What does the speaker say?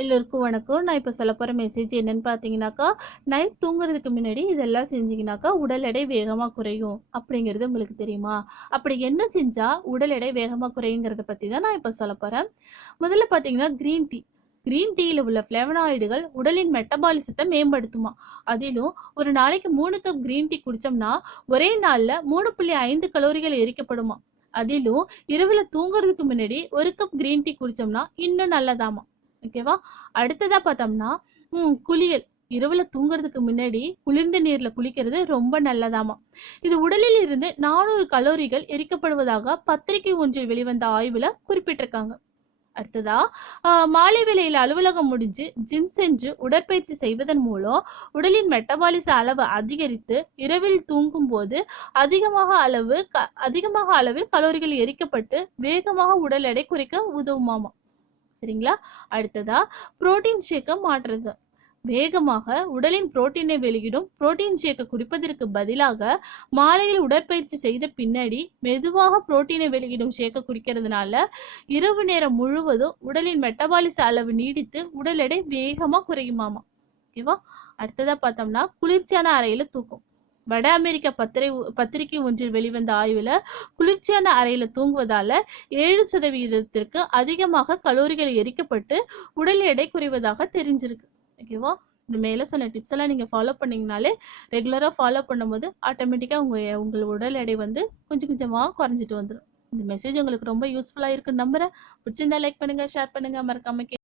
எல்லோருக்கும் வணக்கம். நான் இப்போ சொல்ல போகிற மெசேஜ் என்னென்னு பார்த்தீங்கன்னாக்கா நைட் தூங்குறதுக்கு முன்னாடி இதெல்லாம் செஞ்சிங்கனாக்கா உடல் எடை வேகமாக குறையும் அப்படிங்கிறது உங்களுக்கு தெரியுமா? அப்படி என்ன செஞ்சால் உடல் எடை வேகமாக குறையுங்கிறத பற்றி தான் நான் இப்போ சொல்ல போகிறேன் முதல்ல பார்த்தீங்கன்னா க்ரீன் டீ க்ரீன் டீயில் உள்ள ஃப்ளெவனாய்டுகள் உடலின் மெட்டபாலிசத்தை மேம்படுத்துமா? அதிலும் ஒரு நாளைக்கு மூணு கப் க்ரீன் டீ குடித்தோம்னா ஒரே நாளில் மூணு புள்ளி ஐந்து கலோரிகள் எரிக்கப்படுமா? அதிலும் இரவில் தூங்குறதுக்கு முன்னாடி ஒரு கப் க்ரீன் டீ குடித்தோம்னா இன்னும் நல்லதாமா? ஓகேவா அடுத்ததா பார்த்தோம்னா குளியல். இரவுல தூங்குறதுக்கு முன்னாடி குளிர்ந்த நீர்ல குளிக்கிறது ரொம்ப நல்லதாமா? இது உடலில் இருந்து நானூறு கலோரிகள் எரிக்கப்படுவதாக பத்திரிகை ஒன்றில் வெளிவந்த ஆய்வுல குறிப்பிட்டிருக்காங்க. அடுத்ததா மாலை வேளையில் அலுவலகம் முடிஞ்சு ஜிம் சென்று உடற்பயிற்சி செய்வதன் மூலம் உடலின் மெட்டபாலிச அளவு அதிகரித்து இரவில் தூங்கும் போது அதிகமாக அளவு க- அதிகமாக அளவில் கலோரிகள் எரிக்கப்பட்டு வேகமாக உடல் எடை குறைக்க உதவுமாமா? சரிங்களா? அடுத்ததா புரோட்டீன் ஷேக்கை மாற்றுறது. வேகமாக உடலின் புரோட்டீனை வெளியிடும். புரோட்டீன் ஷேக்கை குடிப்பதற்கு பதிலாக மாலையில் உடற்பயிற்சி செய்த பின்னாடி மெதுவாக புரோட்டீனை வெளியிடும் ஷேக்கை குடிக்கிறதுனால இரவு நேரம் முழுவதும் உடலின் மெட்டபாலிச அளவு நீடித்து உடல் எடை வேகமா குறையுமாமா? ஓகேவா அடுத்ததா பார்த்தோம்னா குளிர்ச்சியான அறையில தூக்கம். வட அமெரிக்க பத்திரை பத்திரிகை ஒன்றில் வெளிவந்த ஆய்வுல குளிர்ச்சியான அறையில தூங்குவதால ஏழு சதவீதத்திற்கு அதிகமாக கலோரிகள் எரிக்கப்பட்டு உடல் எடை குறைவதாக தெரிஞ்சிருக்கு. ஓகேவா? இந்த மேலே சொன்ன டிப்ஸ் எல்லாம் நீங்கள் ஃபாலோ பண்ணீங்கனாலே ரெகுலராக ஃபாலோ பண்ணும்போது ஆட்டோமேட்டிக்காக உங்கள் உங்கள் உடல் எடை வந்து கொஞ்சம் கொஞ்சமாக குறைஞ்சிட்டு வந்துடும் இந்த மெசேஜ் உங்களுக்கு ரொம்ப யூஸ்ஃபுல்லாக இருக்குன்னு நம்புறேன். பிடிச்சிருந்தா லைக் பண்ணுங்கள் ஷேர் பண்ணுங்கள் மறக்காம